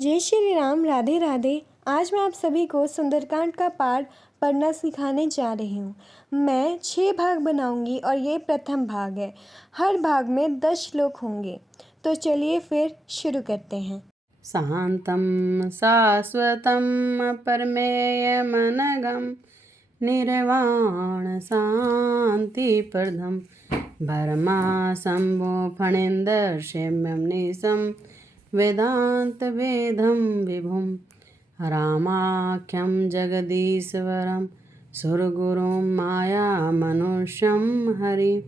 जय श्री राम। राधे राधे। आज मैं आप सभी को सुंदरकांड का पाठ पढ़ना सिखाने जा रही हूँ। मैं 6 भाग बनाऊंगी और ये प्रथम भाग है। हर भाग में 10 श्लोक होंगे। तो चलिए फिर शुरू करते हैं। शान्तं शाश्वतं परमेयमनघं निर्वाणशान्तिप्रदं भरमाशम्भो फणीन्दर्शम्यं निशं वेदान्तवेदं विभुं रामाख्यं जगदीश्वरं सुरगुरुं मायामनुष्यं हरिं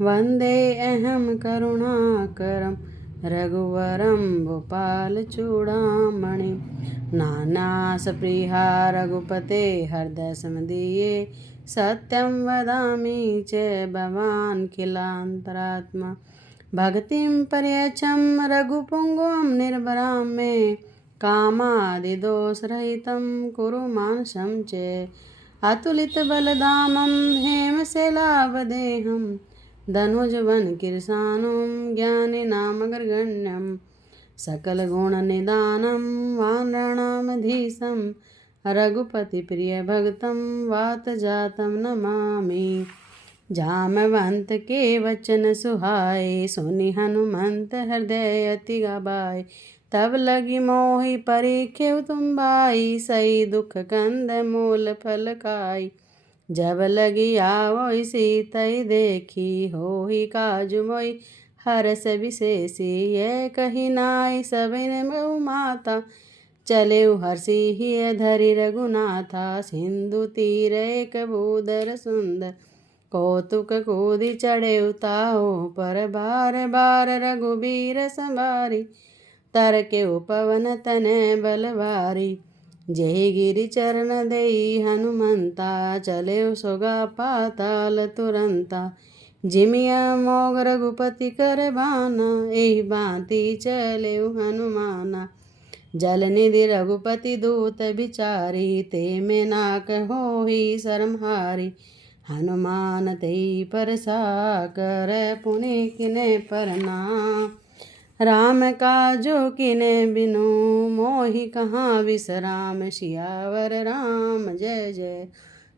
वन्देऽहं करुणाकरं रघुवरं भूपालचूडामणिं नानासप्रिया रघुपते हृदयसमदीये सत्यं वदामि च भवान् किलान्तरात्मा भक्तिं पर्यच्छं रघुपुङ्गवं निर्भरां मे कामादिदोषरहितं कुरु मानसं च अतुलितबलधामं हेमशैलावदेहं धनुजवनकृशानुं ज्ञानिनामग्रगण्यं सकलगुणनिधानं वानराणामधीशं रघुपतिप्रियभक्तं वातजातं नमामि। जामवंत के वचन सुहाए सुनि हनुमंत हृदय अति गवाए तब लगी मोहि परीखेउ तुम भाई सही दुख कंद मूल फल खाई जब लगी आवोई सीतई देखी होहि काजु मोई हरस विशेषी ये कही नाई सबिन बहु माता चले हर्षि हिय धरि रघुनाथा सिंधु तीर एक भूधर सुंदर कौतुक कूदि चढ़े उताओ पर बार बार रघुबीर संभारी तर के उपवन तनय बलवारी जय गिरि चरण देई हनुमंता चले सोगा पाताल तुरंता जिमिया मोग रघुपति कर बाना एहि भांति चले हनुमाना जल निधि रघुपति दूत बिचारी ते में नाक होहि शर्महारी हनुमान तेई परसा कर पुनि किने परना राम काजो किने बिनु मोहि कहाँ विश्राम सियावर राम जय जय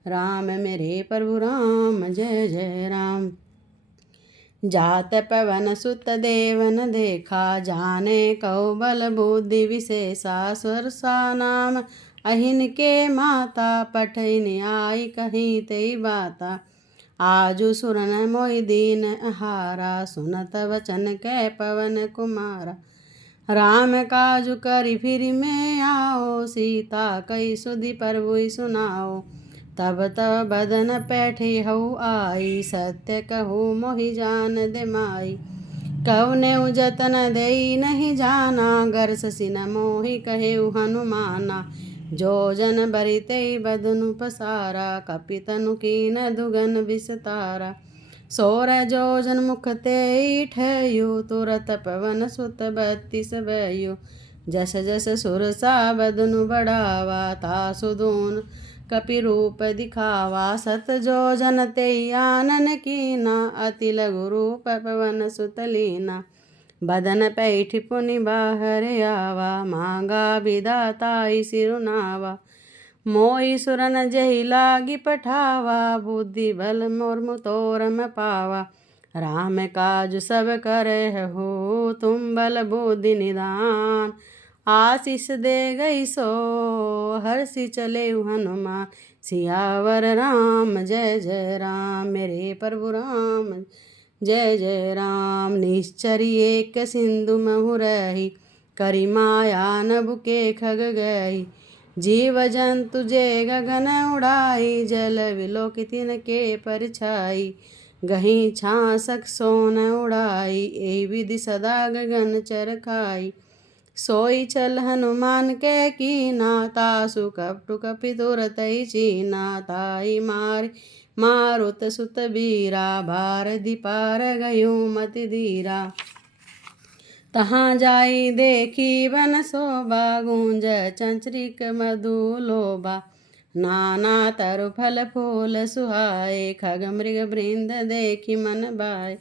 राम मेरे प्रभु राम जय जय राम। जात पवन सुत देवन देखा जाने कौ बल बुद्धि विशेषा सुरसा नाम अहिन के माता पठन आई कहीं ते बाता आजु सुरन मोहि दीन आहारा सुनत वचन कै पवन कुमारा राम काजु करि फिर में आओ सीता कई सुधि प्रभु सुनाओ तब तब बदन पैठे हऊ आई सत्य कहू मोहि जान दे माई कवने जतन देई नहीं जाना गरस सिन मोहि कहेउ हनुमाना जो जन बरिते बदनु पसारा कपितनु कीन दुगन विस्तारा सोर जो जन मुख ते ठयो तुरत पवन सुत 32 भयो जस जस सुरसा बदनु बढ़ावा तासु दून कपि रूप दिखावा सत जो जन ते आनन कीना अति लघु रूप पवन सुत लीना बदन पैठ पुनि बाहर आवा मांगा विधाताई सिरुनावा मोई सुरन जही लागी पठावा बुद्धि बल मोर तोरम पावा राम काज सब करे हो तुम बल बुद्धि निदान आशीष दे गई सो हर्षि चले हनुमान सियावर राम जय जय राम मेरे प्रभु राम जय जय राम। निश्चरी एक सिंधु महु रही करी माया नभ के खग गई जीव जंतु जे गगन उड़ाई जल विलोक तिन के परछाई गही छासक सोन उड़ाई ए विधि सदा गगन चर खाई सोई चल हनुमान के कीना तासु कपटु कपि तुरतई चीना ताई मारुत सुत बीरा भार दिपार गयो मति धीरा तहाँ जाई देखी वन शोभा गूंज चंचरिक मधु लोभा नाना तरु फल फूल सुहाए खग मृग वृंद देखी मन भाए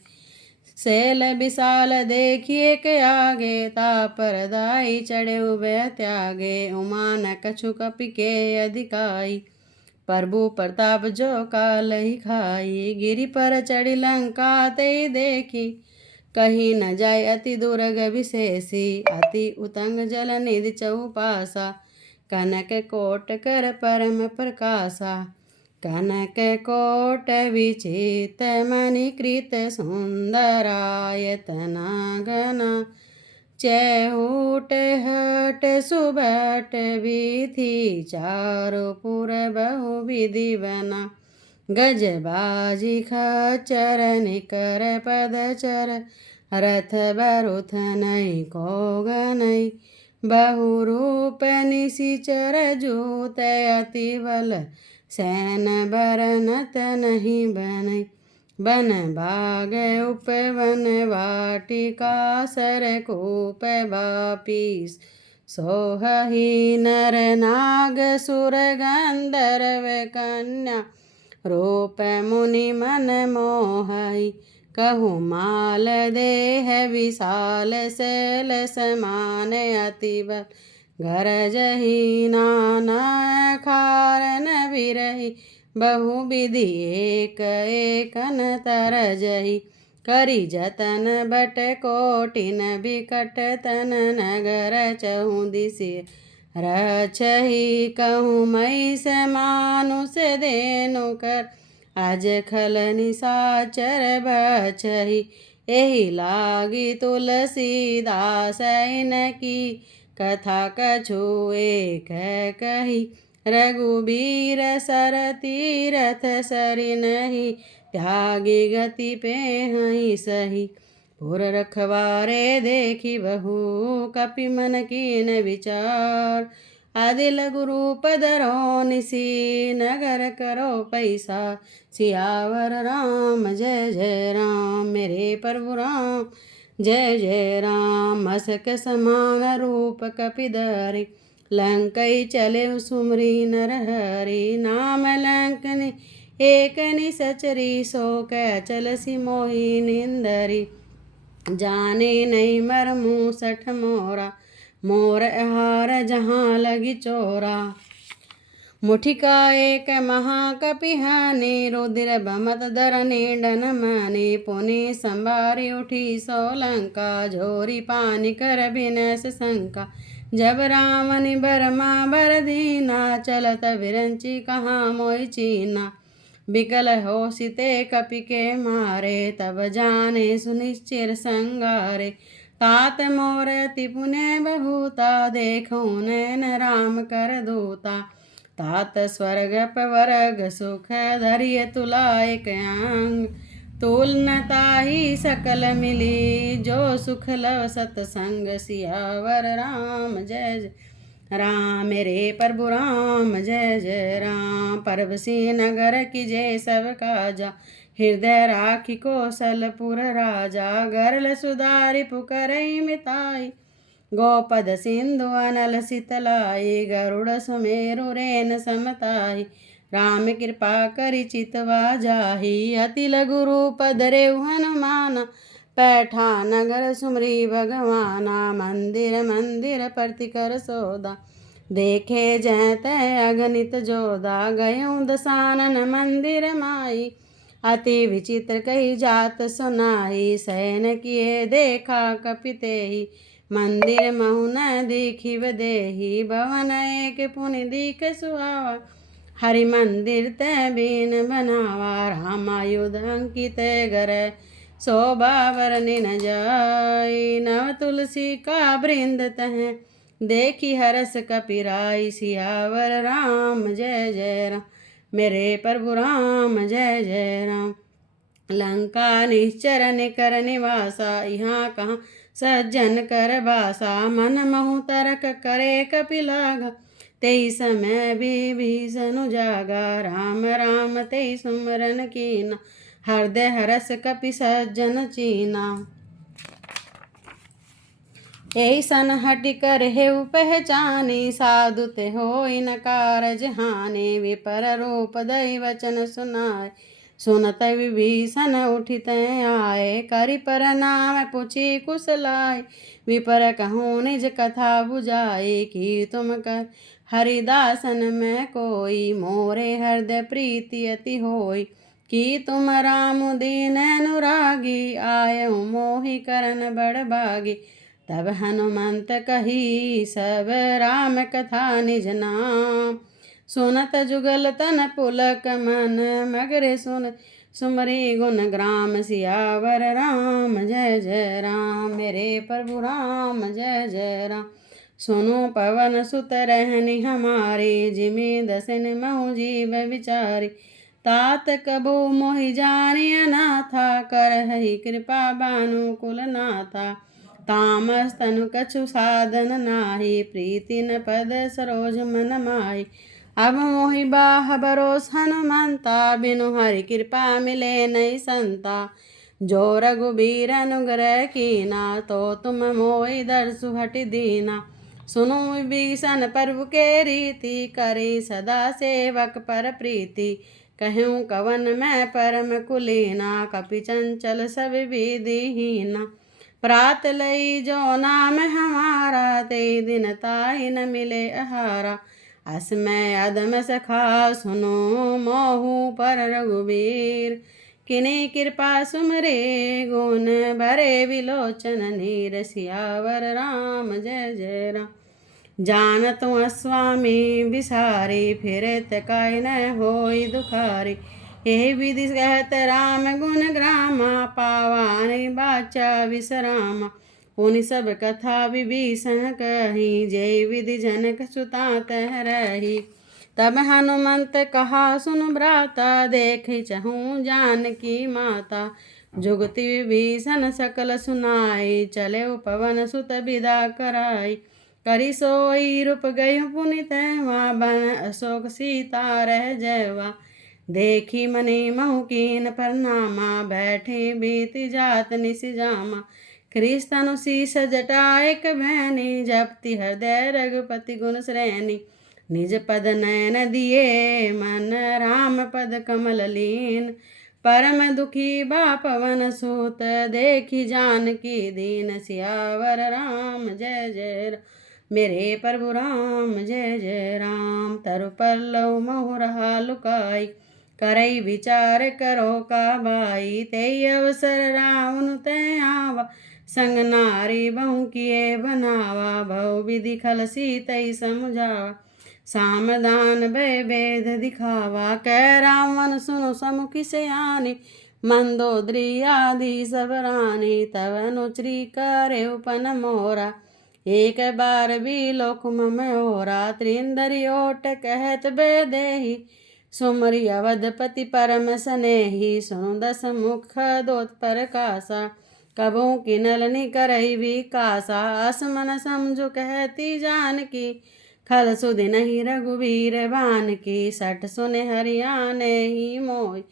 शैल विशाल देखिए के आगे, तापर दाई चढ़े उबे त्यागे, उमान कछु कपि के अधिकाई, प्रभु प्रताप जो काल ही खाई, गिरि पर चढ़ी लंका ते देखी, कहीं न जाय अति दुर्ग विशेषी, अति उतंग जल निधि चौपासा, कनक कोट कर परम प्रकाशा, कनक कोट विचित मणिकृत सुंदरायतना घना, चहूट हट सुबट विधि, चारु पुर बहु विधि बना, गजबाजी खच्चर निकर पदचर, रथ बरुथ नहीं कोग नहीं, बहुरूप निशिचर जूत अति बल, सैन बरनत नहीं बनई, बन बाग उपवन वाटिका, सरकूप बापीस सोहहि नर नाग सुर गंधर्व कन्या, रूप मुनि मन मोहई, कहु माल देह विशाल, शैल समान अति बल, गरजहि नाना खारन बिरहि, बहु विधि एक एकन तरजहि, करी जतन बट कोटिन बिकट तन, नगर चहु दिशि रछहि, कहूँ मई से मानुष देनु कर, आज खल निशाचर बछहि, एहि लागी तुलसीदास इनकी, कथा कछु एक कही, रघुबीर सर तीरथ सरि नहीं, त्यागी गति पे हई सही, पुर रखवारे देखी बहु, कपि मन कीन विचार, आदि लघु रूप धरो निसी, नगर करो पैसा, सियावर राम जय जय राम, मेरे प्रभु राम जय जय राम, मसक समान रूप कपिधरि, लंकई चले सुमरी नर हरि, नाम लंकनि एक निसचरी, सो कै चल सी मोहि निंदरी, जाने नहीं मरमु सठ मोरा, मोर आहार जहाँ लगी चोरा, मुठिका एक महाकपिहानि, रुधिर बमत धरनी डन मानी, पुनि संभारी उठी सोलंका, झोरी पानी कर बिनस शंका, जब रावण बरमा बर दीना, चलत विरंची कहाँ मोहि चीना, बिकल हो सीते कपि के मारे, तब जाने सुनिश्चिर संगारे, तात मोर अति पुण्य बहुता, देखो नैन राम कर दूता, तात स्वर्ग पवर्ग सुख, धरिय तुला एक अंग, तुलनताही सकल मिली, जो सुख लव सतसंग, सियावर राम जय जय राम, मेरे प्रभु राम जय जय राम, परबसी नगर की जय सब काजा, हृदय राखी कौशलपुर राजा, गरल सुधारि पुकरई मिताई, गोपद सिंधु अनल शीतलाई, गरुड़ सुमेरु रेन समताई, राम कृपा करि चितवा जाहि, अति लघु रूप धरेउ हनुमाना, पैठा नगर सुमरी भगवाना, मंदिर मंदिर प्रति कर सोदा, देखे जय तय अगणित जोदा, गयों दसानन मंदिर माई, अति विचित्र कही जात सुनाई, शयन किए देखा कपितेहि, मंदिर महु न देखी देहि, भवन एक पुनि दीख सुहावा, हरि मंदिर तै बीन बनावा, रामायुध अंकित गर शोभा वर्णि न जाई, नव तुलसी का वृंद तह देखी हरस कपिराई, सियावर राम जय जय राम, मेरे प्रभु राम जय जय राम, लंका निश्चर कर निवासा, यहाँ कहाँ सज्जन कर बासा, मन महु तरक करे कपिलागा, तेई समय विभीषण जागा, राम राम तेई सुमरन कीना, हृदय हरस कपि सज्जन चीना, ऐसन हटि कर हेउ पहचानी, साधु ते होई न कारज हानि, विपर रूप दई वचन सुनाय, सुनत विभीषण उठित आए, करि प्रणाम पूछी कुशलाय। विपर कहूँ निज कथा बुझाई, कि तुम कर हरिदासन में कोई, मोरे हृदय प्रीति अति होई। कि तुम राम दीन अनुरागी, आयऊ मोहि करन बड़ भागी। तब हनुमंत कही सब राम कथा निज नाम, सुनत जुगल तन पुलक मन, मगरे सुन सुमरी गुण ग्राम। सियावर राम जय जय राम, मेरे प्रभु राम जय जय राम। सुनो पवन सुत रहनी हमारी, जिमि दसन महु जीव विचारी। तात कबो मोहि जानिय नाथा, करहि कृपा भानुकुल नाथा। तामस तनु कछु साधन नाही, प्रीति न पद सरोज मन माही। अब मोहि बाह बरोस हनुमंता, बिनु हरि कृपा मिले नहीं संता। जो रघुबीर अनुग्रह कीना, तो तुम मोहि दरसु हटि दीना। सुनो विभीषण प्रभु के रीति, करे सदा सेवक पर प्रीति। कहूँ कवन मैं परम कुलीना, कपि चंचल सब विधिहीना। प्रात लई जो नाम हमारा, ते दिन ताहि न मिले आहारा। अस मैं अदम सखा सुनो, मोहु पर रघुबीर। किन्हीं कृपा सुमरे गुण, भरे विलोचन नीर। सियावर राम जय जय राम। जानत स्वामी बिसारी, फिरत काय न होई दुखारी। हे विधि कहत राम गुण ग्रामा, पावानि बाचा विश्रामा। पुनि सब कथा विभीषण कही, जय विधि जनक सुता तह रही। तब हनुमंत कहा सुन भ्राता, देखि चहूँ जानकी माता। जुगति विभीषण सकल सुनाई, चले पवन सुत विदा कराई। करि सोई रूप गई पुनित वहाँ, बन अशोक सीता रह जयवा। देखी मनि महु कीन प्रणामा, बैठे बीति जात निस जामा। कृष्ण शीस जटा एक भैनी, जपति हृदय रघुपति गुण श्रेणी। निज पद नयन दिए मन, राम पद कमल लीन। परम दुखी बा पवन सुत, देखी जानकी दीन। सियावर राम जय जय राम, मेरे प्रभु राम जय जय राम। तरु पल्लव मोह रहा लुकाई, करई विचार करो का बाई। ते अवसर रावण ते आवा, संग नारी बहु किए बनावा। बहु विधि खल सीतई समझावा, सामदान भय भेद दिखावा। कह रावण सुनो समुखि सयानी, मंदोदरी आदि सब रानी। तब अनुचरी करे उपन मोरा, एक बार भी लोक मम ओरा। त्रिंदरी ओट कहत बेदेही, सुमरि अवधपति परम सनेही। सुनु दस मुख दोत प्रकाशा, कबहु किनल निकरई विकासा। असमन समझो कहती जानकी, खल सुधि नहीं रघुवीर बान की। सठ सुने हरियाने ही मोई,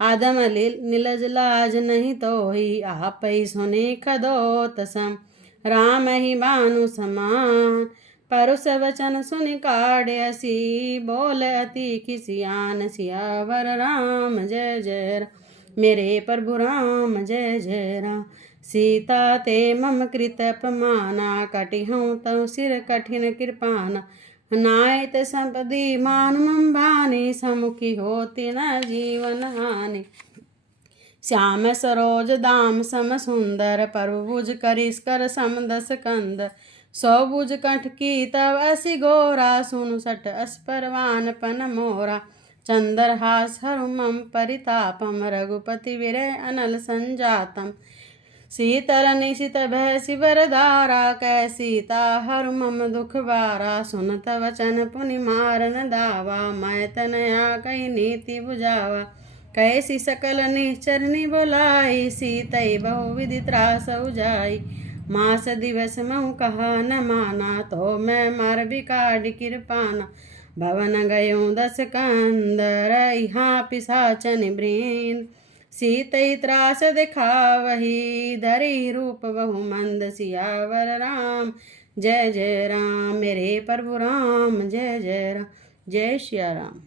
आदम नीलज लाज नहीं तोही। आपै सुने खदोत सम, राम ही भानु समान। परुष वचन सुनि काढ़े हसी, बोल अति खिसियान। सियावर राम जय जय राम, मेरे प्रभु राम जय जय राम। सीता ते मम कृत अपमाना, कटिहूँ तव सिर कठिन कृपाना। नायत संपदि मान मम भानी, समुखी होती न जीवन हानि। श्याम सरोज दाम सम सुंदर, प्रभुज करिस्कर सम दस कंद। सौ भुज कंठ की तव असि गोरा, सुनु सठ अस परवान पन मोरा। चंद्रहास हरु मम परितापम, रघुपति विरह अनल संजातम। शीतल निशित भय शिवर धारा, कै सीता हरु मम दुख बारा। सुनत वचन पुनि मारन दावा, मैं तनया कही नीति बुझावा। कैसी सकल निश्चरनी बोलाई, सीतई बहु विधि त्रास उजाई। मास दिवस महु कहा न माना, तो मैं मार बिकाढ़ कृपाना। भवन गयों दस कंदर, यहाँ पिशाचन ब्रीन। सीतई त्रास दिखावही, धरी रूप बहु मंद। सियावर राम जय जय राम, मेरे प्रभु राम जय जय राम। जय सिया राम।